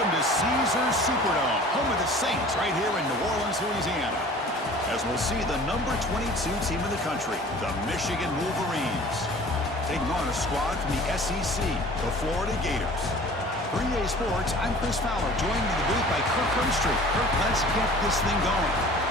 Welcome to Caesars Superdome, home of the Saints, right here in New Orleans, Louisiana. As we'll see the number 22 team in the country, the Michigan Wolverines, taking on a squad from the SEC, the Florida Gators. For EA Sports, I'm Chris Fowler, joined in the booth by Kirk Herbstreit. Kirk, let's get this thing going.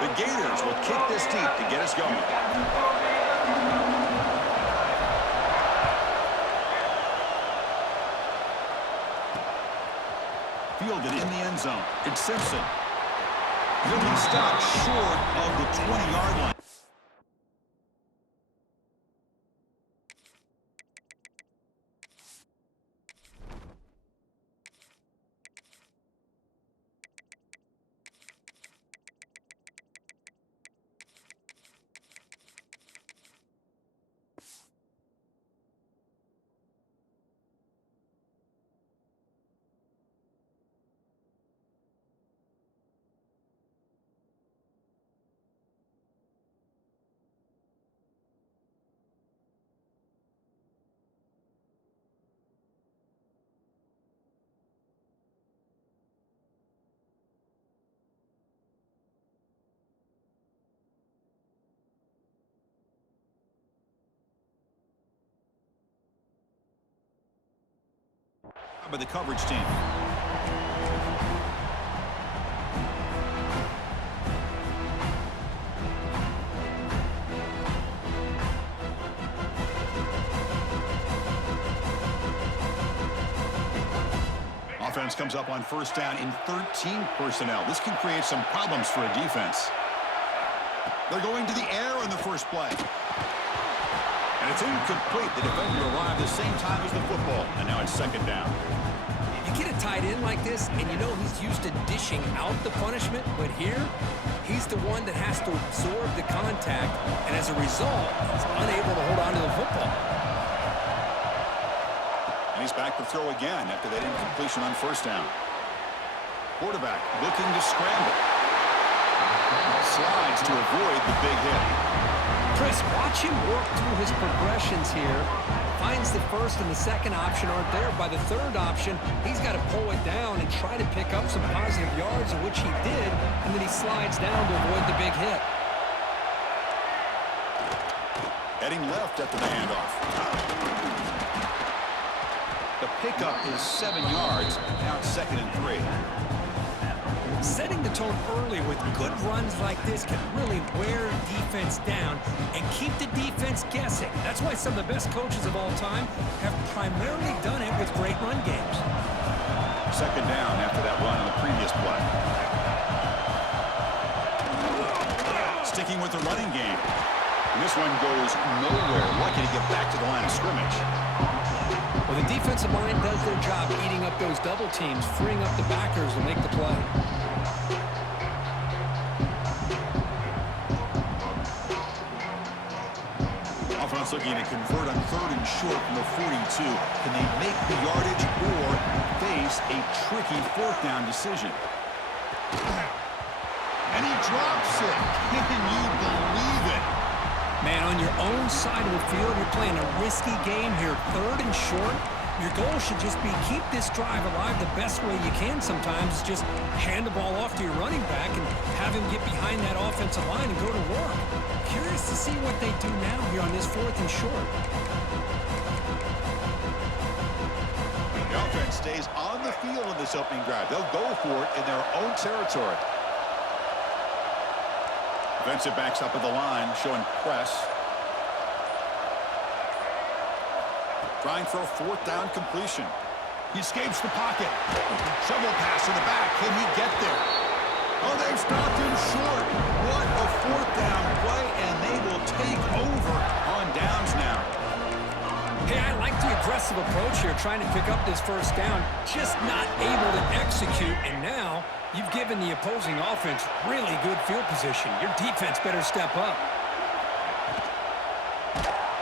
The Gators will kick this deep to get us going. Fielded in the end zone. It's Simpson. He'll be stopped short of the 20-yard line. By the coverage team. Offense comes up on first down in 13 personnel. This can create some problems for a defense. They're going to the air on the first play. And it's incomplete. The defender arrived the same time as the football. And now it's second down. You get a tight end like this, and you know he's used to dishing out the punishment. But here, he's the one that has to absorb the contact. And as a result, he's unable to hold on to the football. And he's back to throw again after that incompletion on first down. Quarterback looking to scramble. Slides to avoid the big hit. Chris, watch him work through his progressions here. Finds the first and the second option aren't there. By the third option, he's got to pull it down and try to pick up some positive yards, which he did, and then he slides down to avoid the big hit. Heading left after the handoff. The pickup is 7 yards. Now it's 2nd and 3. Setting the tone early with good runs like this can really wear defense down and keep the defense guessing. That's why some of the best coaches of all time have primarily done it with great run games. Second down after that run on the previous play. Sticking with the running game. And this one goes nowhere. Lucky to get back to the line of scrimmage. Well, the defensive line does their job eating up those double teams, freeing up the backers to make the play. Offense looking to convert on 3rd and short from the 42. Can they make the yardage or face a tricky 4th down decision? And he drops it. Can you believe it? Man, on your own side of the field, you're playing a risky game here. 3rd and short. Your goal should just be keep this drive alive the best way you can sometimes. Just hand the ball off to your running back and have him get behind that offensive line and go to work. Curious to see what they do now here on this 4th and short. The offense stays on the field in this opening drive. They'll go for it in their own territory. Defensive backs up at the line, showing press. Trying for a fourth down completion. He escapes the pocket. Shovel pass in the back. Can he get there? Oh, they've stopped him short. What a fourth down play, and they will take over on downs now. Hey, I like the aggressive approach here, trying to pick up this first down, just not able to execute, and now you've given the opposing offense really good field position. Your defense better step up.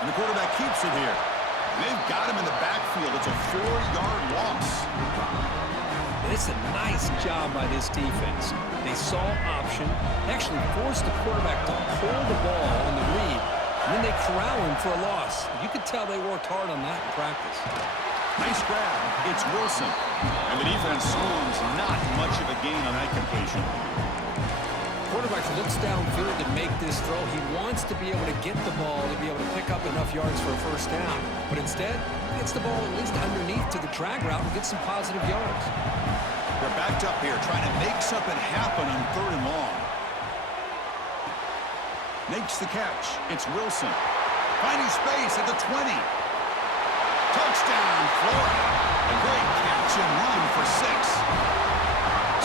And the quarterback keeps it here. They've got him in the backfield. It's a 4-yard loss. It's a nice job by this defense. They saw option, actually forced the quarterback to pull the ball on the read, and then they corral him for a loss. You could tell they worked hard on that in practice. Nice grab. It's Wilson. And the defense swarms. Not much of a gain on that completion. Quarterback looks downfield to make this throw. He wants to be able to get the ball to be able to pick up enough yards for a first down. But instead, he gets the ball at least underneath to the drag route and gets some positive yards. They're backed up here, trying to make something happen on 3rd and long. Makes the catch. It's Wilson. Finding space at the 20. Touchdown, Florida. A great catch and run for 6.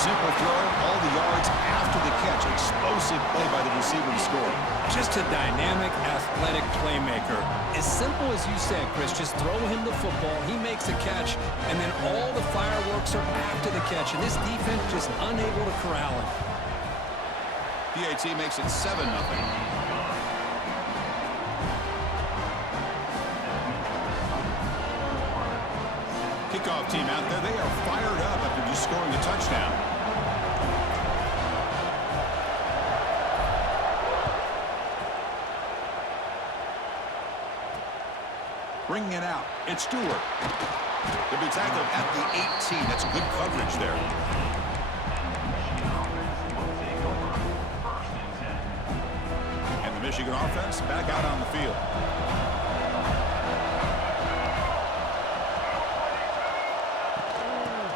Simple throw, all the yards after the catch. Explosive play by the receiver to score. Just a dynamic, athletic playmaker. As simple as you said, Chris, just throw him the football, he makes a catch, and then all the fireworks are after the catch, and this defense just unable to corral him. PAT makes it 7-0. Kickoff team out there, they are fired up after just scoring a touchdown. Bringing it out, it's Stewart. They'll be tackled at the 18. That's good coverage there. And the Michigan offense back out on the field.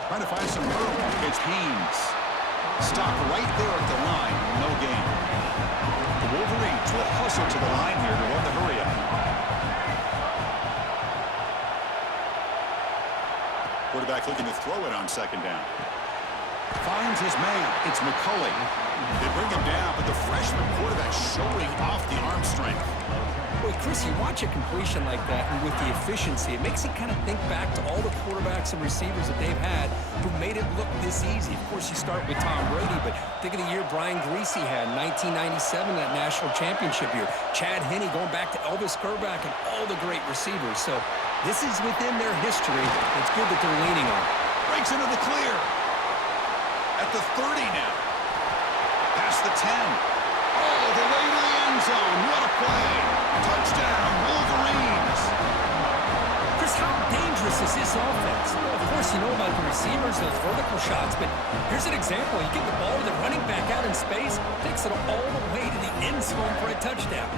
Trying to find some room. It's Haynes. Stopped right there at the line. No gain. The Wolverines will hustle to the line here to run the hurry up. Quarterback looking to throw it on 2nd down. Finds his man. It's McCulley. They bring him down, but the freshman quarterback showing off the arm strength. Boy, Chris, you watch a completion like that, and with the efficiency, it makes you kind of think back to all the quarterbacks and receivers that they've had who made it look this easy. Of course, you start with Tom Brady, but think of the year Brian Griese had in 1997, that national championship year. Chad Henne going back to Elvis Grbac and all the great receivers. So this is within their history. It's good that they're leaning on. Breaks into the clear. At the 30 now. Past the 10. All the way to the end zone. What a play. Touchdown, Wolverines. Chris, how dangerous is this offense? Of course, you know about the receivers, those vertical shots, but here's an example. You get the ball to the running back out in space, takes it all the way to the end zone for a touchdown.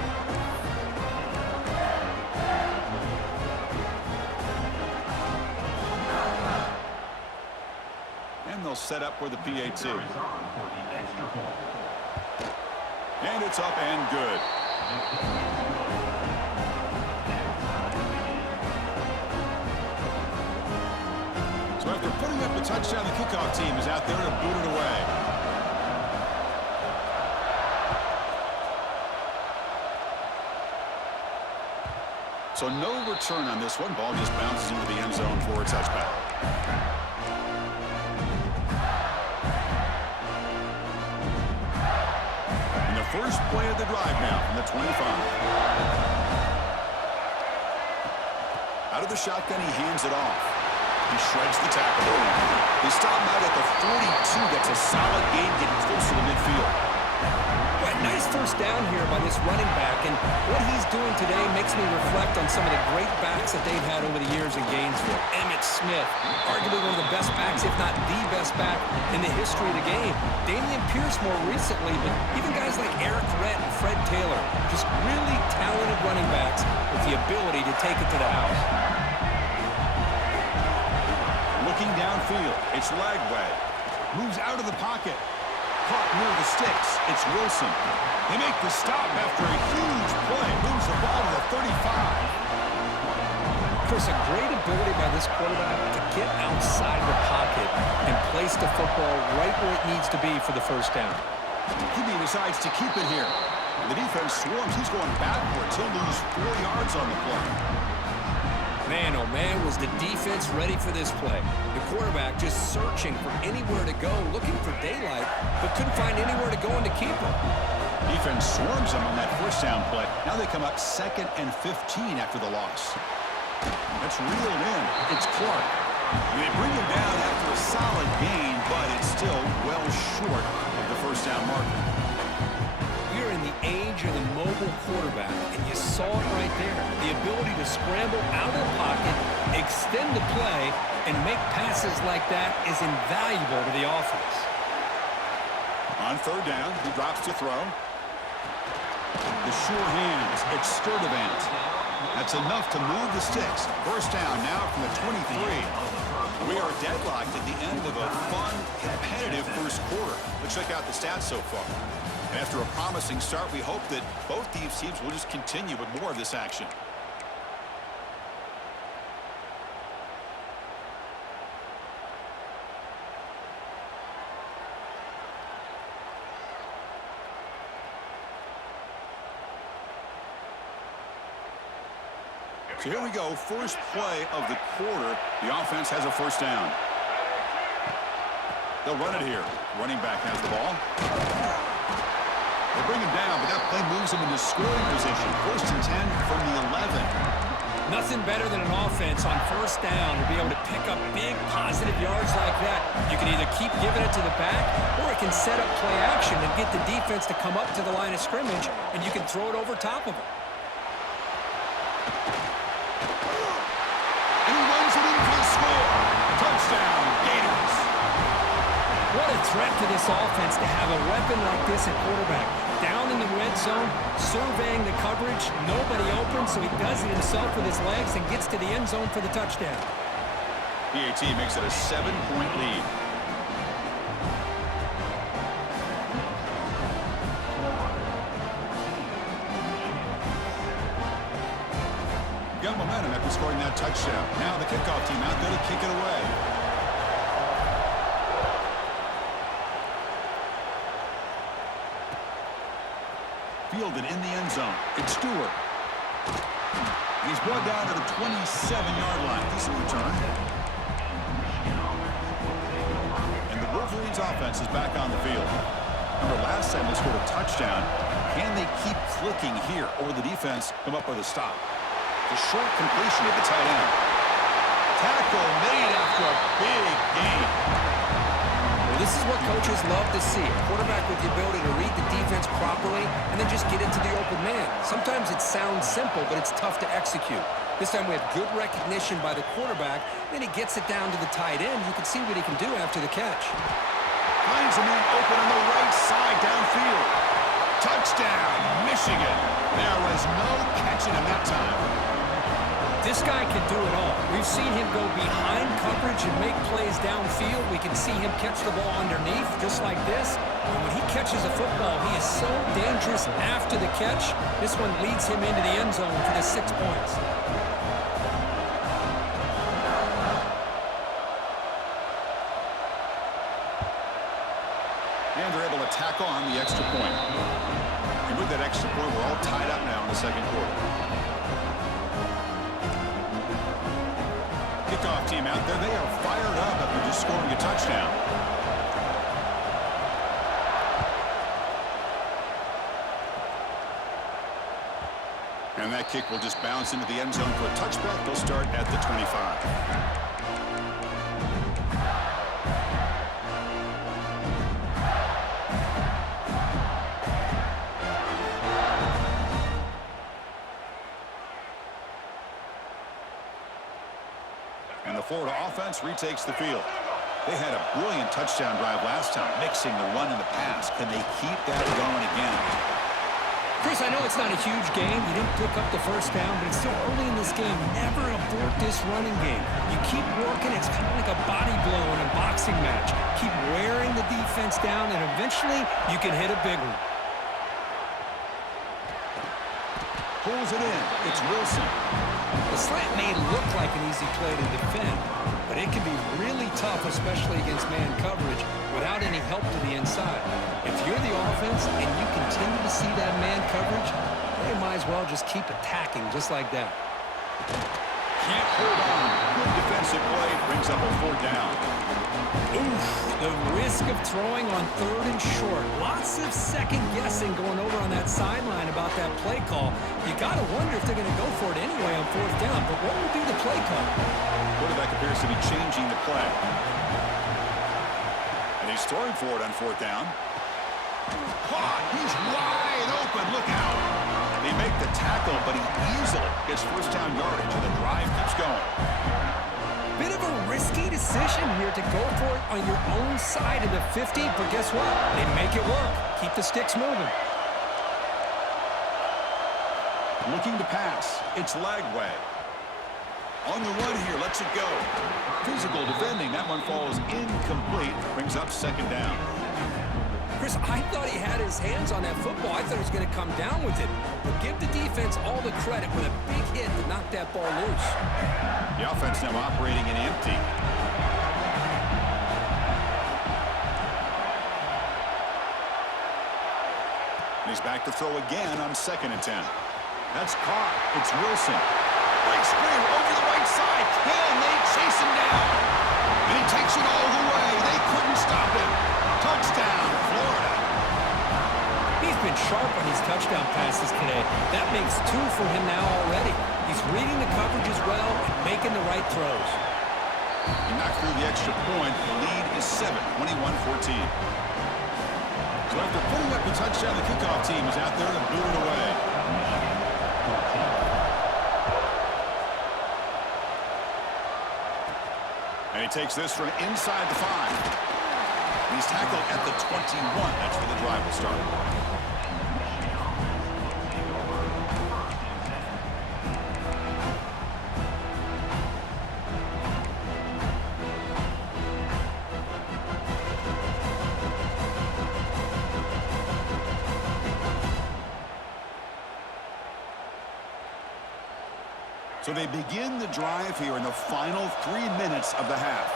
And they'll set up for the PAT. And it's up and good. So after putting up a touchdown, the kickoff team is out there to boot it away. So no return on this one. Ball just bounces into the end zone for a touchback. And the first play of the drive now from the 25. Out of the shotgun, he hands it off. He shreds the tackle. They stop him out at the 42. That's a solid gain getting close to the midfield. Right, nice first down here by this running back, and what he's doing today makes me reflect on some of the great backs that they've had over the years in Gainesville. Emmitt Smith, arguably one of the best backs, if not the best back in the history of the game. Damian Pierce more recently, but even guys like Eric Rett and Fred Taylor, just really talented running backs with the ability to take it to the house. Looking downfield, it's Lagway. Moves out of the pocket. Caught near the sticks. It's Wilson. They make the stop after a huge play. Moves the ball to the 35. Chris, a great ability by this quarterback to get outside of the pocket and place the football right where it needs to be for the first down. He decides to keep it here. The defense swarms. He's going backwards. He'll lose 4 yards on the play. Man, oh man, was the defense ready for this play. The quarterback just searching for anywhere to go, looking for daylight, but couldn't find anywhere to go and to keep him. Defense swarms him on that first down play. Now they come up 2nd and 15 after the loss. That's reeled in. It's Clark. They bring him down after a solid gain, but it's still well short of the first down marker. We're in the age of the mobile quarterback, and you saw it right there. The ability to scramble out of the pocket, extend the play, and make passes like that is invaluable to the offense. On 3rd down, he drops to throw. The sure hands, it's Sturdivant. That's enough to move the sticks. First down now from the 23. We are deadlocked at the end of a fun, competitive first quarter. Let's check out the stats so far. And after a promising start, we hope that both these teams will just continue with more of this action. So here we go, first play of the quarter. The offense has a first down. They'll run it here. Running back has the ball. They bring him down, but that play moves him into scoring position. 1st and 10 from the 11. Nothing better than an offense on first down to be able to pick up big positive yards like that. You can either keep giving it to the back, or it can set up play action and get the defense to come up to the line of scrimmage, and you can throw it over top of them. And he runs it in for the score. Touchdown, Gators. What a threat to this offense to have a weapon like this at quarterback. Down in the red zone, surveying the coverage, nobody open, so he does it himself with his legs and gets to the end zone for the touchdown. PAT makes it a 7-point lead. Got momentum after scoring that touchdown. Now the kickoff team out there to kick it away. Fielded in the end zone. It's Stewart. He's brought down to the 27-yard line. Decent return. And the Wolverines offense is back on the field. Remember, last time they scored a touchdown. Can they keep clicking here, or the defense come up with a stop? The short completion of the tight end. Tackle made after a big gain. Well, this is what coaches love to see. A quarterback with the ability to read the defense properly and then just get into the open man. Sometimes it sounds simple, but it's tough to execute. This time we have good recognition by the quarterback. Then he gets it down to the tight end. You can see what he can do after the catch. Finds a man open on the right side downfield. Touchdown, Michigan. There was no catching him that time. This guy can do it all. We've seen him go behind coverage and make plays downfield. We can see him catch the ball underneath, just like this. And when he catches a football, he is so dangerous after the catch. This one leads him into the end zone for the 6 points. And they're able to tackle on the extra point. And with that extra point, we're all tied up now in the second quarter. Kickoff team out there. They are fired up after just scoring a touchdown. And that kick will just bounce into the end zone for a touchback. They'll start at the 25. And the Florida offense retakes the field. They had a brilliant touchdown drive last time, mixing the run and the pass. Can they keep that going again? Chris, I know it's not a huge game. You didn't pick up the first down, but it's still early in this game. Never abort this running game. You keep working. It's kind of like a body blow in a boxing match. Keep wearing the defense down, and eventually you can hit a big one. Pulls it in. It's Wilson. The slant may look like an easy play to defend, but it can be really tough, especially against man coverage, without any help to the inside. If you're the offense and you continue to see that man coverage, they might as well just keep attacking just like that. Can't hold on. Good defensive play. Brings up a 4th down. Oof, the risk of throwing on 3rd and short. Lots of second guessing going over on that sideline about that play call. You got to wonder if they're going to go for it anyway on 4th down, but what will be the play call? Quarterback appears to be changing the play. And he's throwing for it on 4th down. Caught. He's wide open. Look out. They make the tackle, but he easily gets 1st down yardage, and the drive keeps going. Bit of a risky decision here to go for it on your own side of the 50, but guess what? They make it work. Keep the sticks moving. Looking to pass. It's Lagway. On the run here, lets it go. Physical defending. That one falls incomplete. Brings up 2nd down. Chris, I thought he had his hands on that football. I thought he was going to come down with it. But give the defense all the credit with a big hit to knock that ball loose. The offense now operating in empty. He's back to throw again on 2nd and 10. That's caught. It's Wilson. Big screen over the right side. Can they chase him down? And he takes it all the way. They couldn't stop him. Touchdown, Florida. He's been sharp on his touchdown passes today. That makes 2 for him now already. He's reading the coverage as well and making the right throws. He knocked through the extra point. The lead is 7, 21-14. So after putting up the touchdown, the kickoff team is out there to boot it away. And he takes this from inside the 5. He's tackled at the 21. That's where the drive will start. So they begin the drive here in the final 3 minutes of the half.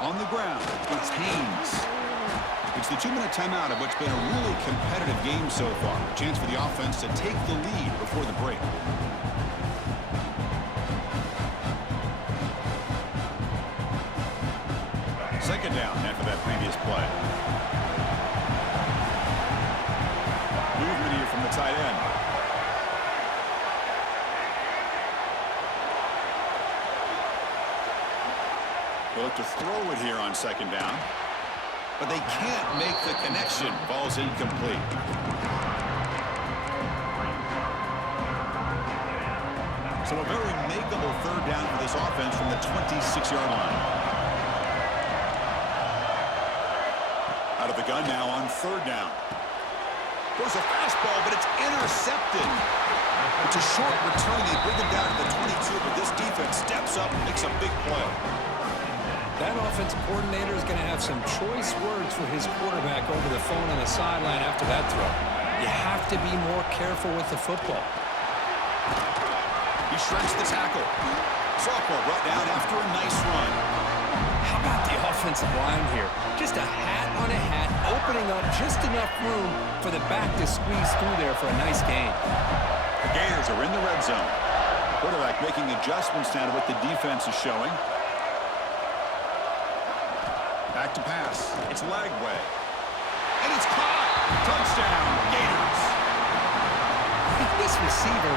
On the ground, it's Haynes. It's the 2-minute timeout of what's been a really competitive game so far. A chance for the offense to take the lead before the break. Second down after that previous play. Movement here from the tight end. They look to throw it here on 2nd down. But they can't make the connection. Ball's incomplete. So a very makeable 3rd down for this offense from the 26-yard line. Out of the gun now on 3rd down. Goes a fastball, but it's intercepted. It's a short return. They bring him down to the 22, but this defense steps up and makes a big play. That offensive coordinator is going to have some choice words for his quarterback over the phone on the sideline after that throw. You have to be more careful with the football. He shreds the tackle. Sophomore brought down after a nice run. How about the offensive line here? Just a hat on a hat, opening up just enough room for the back to squeeze through there for a nice gain. The Gators are in the red zone. Quarterback making adjustments now to what the defense is showing. Back to pass. It's Lagway. And it's caught. Touchdown, Gators. This receiver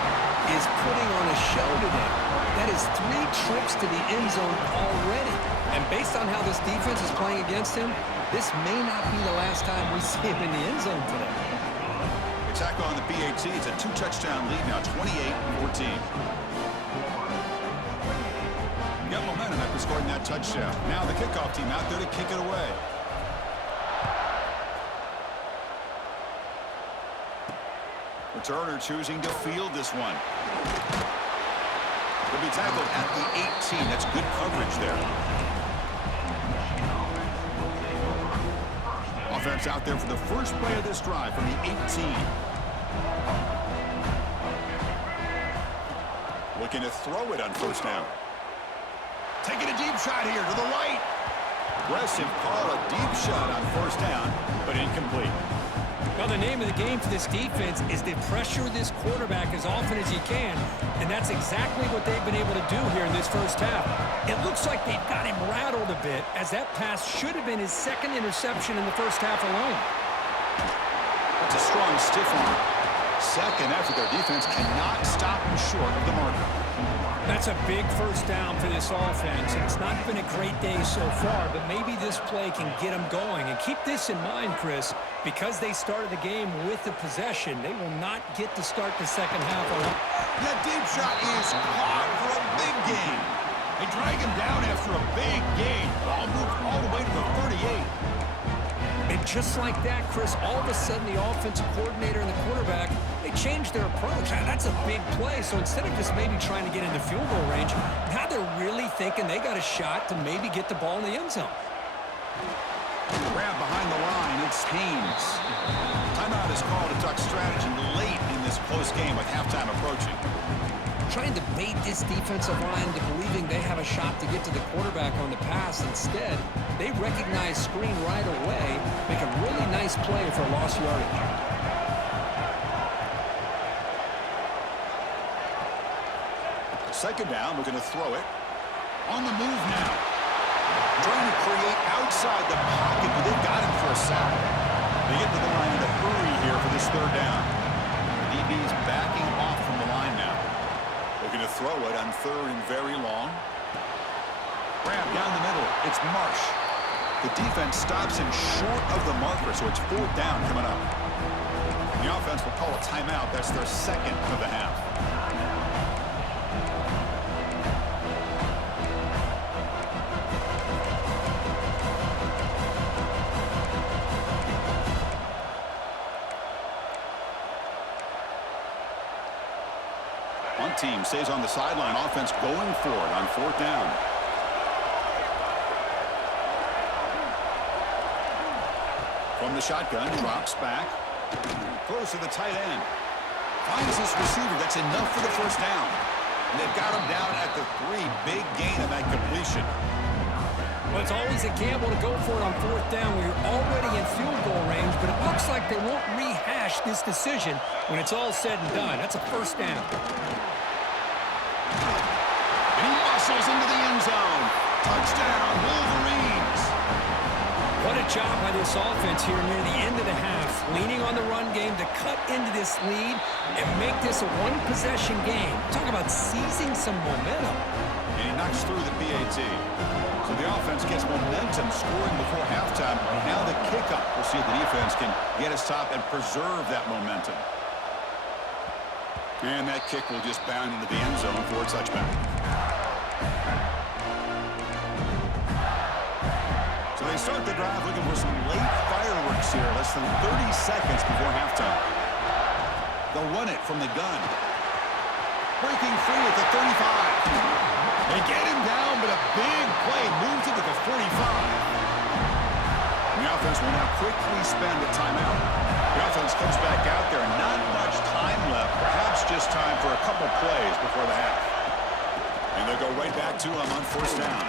is putting on a show today. That is 3 trips to the end zone already. And based on how this defense is playing against him, this may not be the last time we see him in the end zone today. The tackle on the PAT. It's a 2-touchdown lead now, 28-14. Got momentum after scoring that touchdown. Now the kickoff team out there to kick it away. Returner choosing to field this one. Will be tackled at the 18. That's good coverage there. Offense out there for the first play of this drive from the 18. Looking to throw it on first down. Taking a deep shot here to the right. Aggressive call, a deep shot on first down, but incomplete. Well, the name of the game for this defense is to pressure this quarterback as often as you can, and that's exactly what they've been able to do here in this first half. It looks like they've got him rattled a bit, as that pass should have been his second interception in the first half alone. That's a strong stiff arm. Second effort, their defense cannot stop him short of the marker. That's a big first down for this offense, and it's not been a great day so far, but maybe this play can get them going. And keep this in mind, Chris, because they started the game with the possession, they will not get to start the second half alone. That deep shot is caught for a big gain. They drag him down after a big gain. Ball moved all the way to the 38. And just like that, Chris, all of a sudden the offensive coordinator and the quarterback, they changed their approach. That's a big play. So instead of just maybe trying to get into field goal range, now they're really thinking they got a shot to maybe get the ball in the end zone. Grab behind the line, it's Haynes. Timeout is called to duck strategy late in this close game with halftime approaching. Trying to bait this defensive line into believing they have a shot to get to the quarterback on the pass. Instead, they recognize screen right away, make a really nice play for lost yardage. Second down, looking to throw it. On the move now. Trying to create outside the pocket, but they've got him for a sack. They get to the line in a hurry here for this third down. The DB's backing off from the line now. Looking to throw it on third and very long. Grab down the middle. It's Marsh. The defense stops him short of the marker, so it's fourth down coming up. The offense will call a timeout. That's their second of the half. One team stays on the sideline. Offense going for it on fourth down. From the shotgun, drops back. Throws to the tight end. Finds this receiver. That's enough for the first down. And they've got him down at the 3. Big gain of that completion. Well, it's always a gamble to go for it on fourth down when you're already in field goal range, but it looks like they won't rehash this decision when it's all said and done. That's a first down. And he muscles into the end zone. Touchdown, Wolverines. What a job by this offense here near the end of the half, leaning on the run game to cut into this lead and make this a one-possession game. Talk about seizing some momentum. And he knocks through the PAT. So the offense gets momentum scoring before halftime. Now the kickoff. We'll see if the defense can get a stop and preserve that momentum. And that kick will just bound into the end zone for a touchback. So they start the drive looking for some late fireworks here. Less than 30 seconds before halftime. They'll run it from the gun. Breaking free at the 35. They get him down, but a big play moves it to the 45. The offense will now quickly spend a timeout. The offense comes back out there. Not much time left. Perhaps just time for a couple plays before the half. And they'll go right back to him on first down.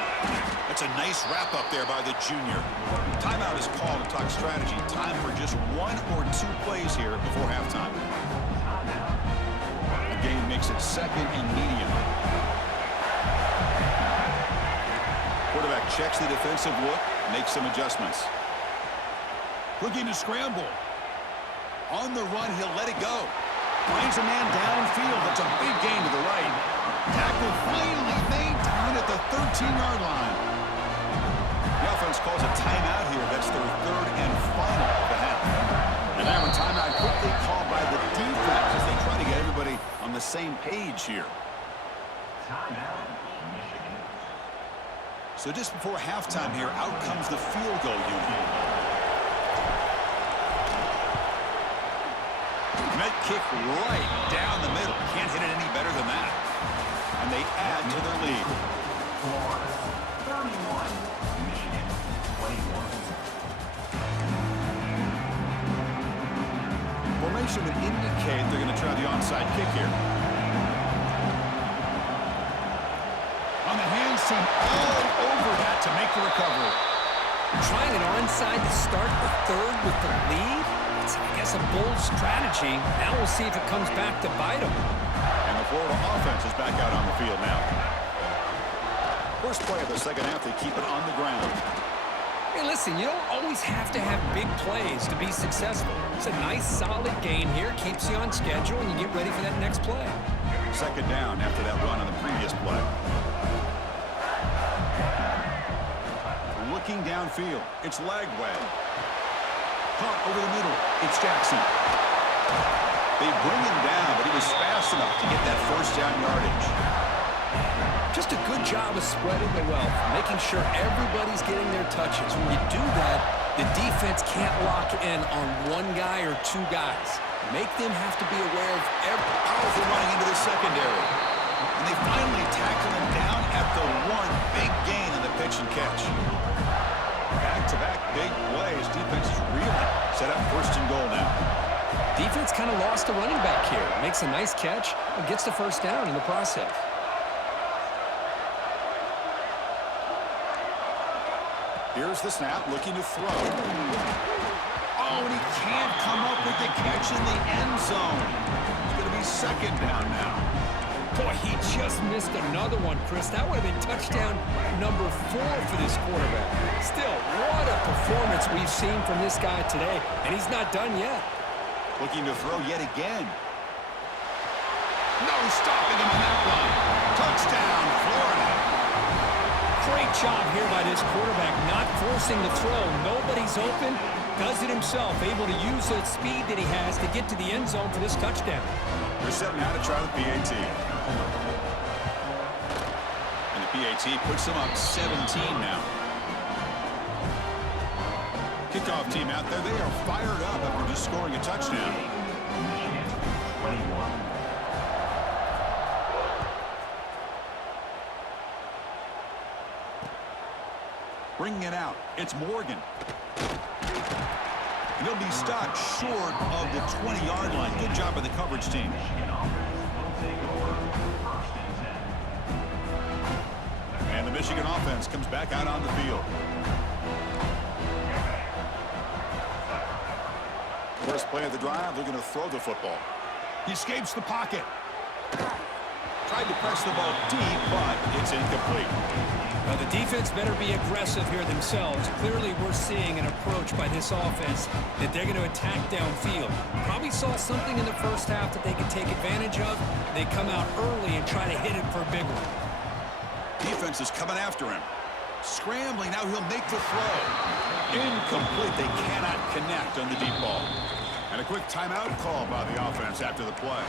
That's a nice wrap-up there by the junior. Timeout is called to talk strategy. Time for just 1 or 2 plays here before halftime. The game makes it second and medium. Quarterback checks the defensive look, makes some adjustments. Looking to scramble. On the run, he'll let it go. Finds a man downfield. That's a big gain to the right. Tackle finally made down at the 13-yard line. The offense calls a timeout here. That's their third and final of the half. And now a timeout quickly called by the defense as they try to get everybody on the same page here. So just before halftime here, out comes the field goal unit. Net kick right down the middle. Can't hit it any better than that. And they add to their lead. 31, Michigan, 21. Formation would indicate indicate they're going to try the onside kick here. On the hands team, all over that to make the recovery. Trying it onside to start the third with the lead? It's, I guess, a bold strategy. Now we'll see if it comes back to bite them. And the Florida offense is back out on the field now. First play of the second half, they keep it on the ground. Hey, listen, you don't always have to have big plays to be successful. It's a nice, solid gain here. Keeps you on schedule, and you get ready for that next play. Second down after that run on the previous play. Looking downfield, it's Lagway. Caught over the middle, it's Jackson. They bring him down, but he was fast enough to get that first down yardage. Just a good job of spreading the wealth, making sure everybody's getting their touches. When you do that, the defense can't lock in on one guy or two guys. Make them have to be aware of every powerful running into the secondary. And they finally tackle him down at the one. Big gain on the pitch and catch. Back-to-back big plays. Defense is reeling. Set up first and goal now. Defense kind of lost a running back here. Makes a nice catch and gets the first down in the process. Here's the snap, looking to throw. Oh, and he can't come up with the catch in the end zone. It's going to be second down now. Boy, he just missed another one, Chris. That would have been touchdown number 4 for this quarterback. Still, what a performance we've seen from this guy today, and he's not done yet. Looking to throw yet again. No stopping him on that run. Touchdown, Florida. Great job here by this quarterback, not forcing the throw. Nobody's open. Does it himself, able to use the speed that he has to get to the end zone for this touchdown. They're setting out to try the PAT. And the PAT puts them up 17 now. Kickoff team out there, they are fired up after just scoring a touchdown. Bringing it out, it's Morgan. And he'll be stopped short of the 20-yard line. Good job by the coverage team. And the Michigan offense comes back out on the field. First play of the drive, they're going to throw the football. He escapes the pocket. Tried to press the ball deep, but it's incomplete. Well, the defense better be aggressive here themselves. Clearly, we're seeing an approach by this offense that they're going to attack downfield. Probably saw something in the first half that they could take advantage of. They come out early and try to hit it for a big one. Defense is coming after him. Scrambling, now he'll make the throw. Incomplete, they cannot connect on the deep ball. And a quick timeout call by the offense after the play.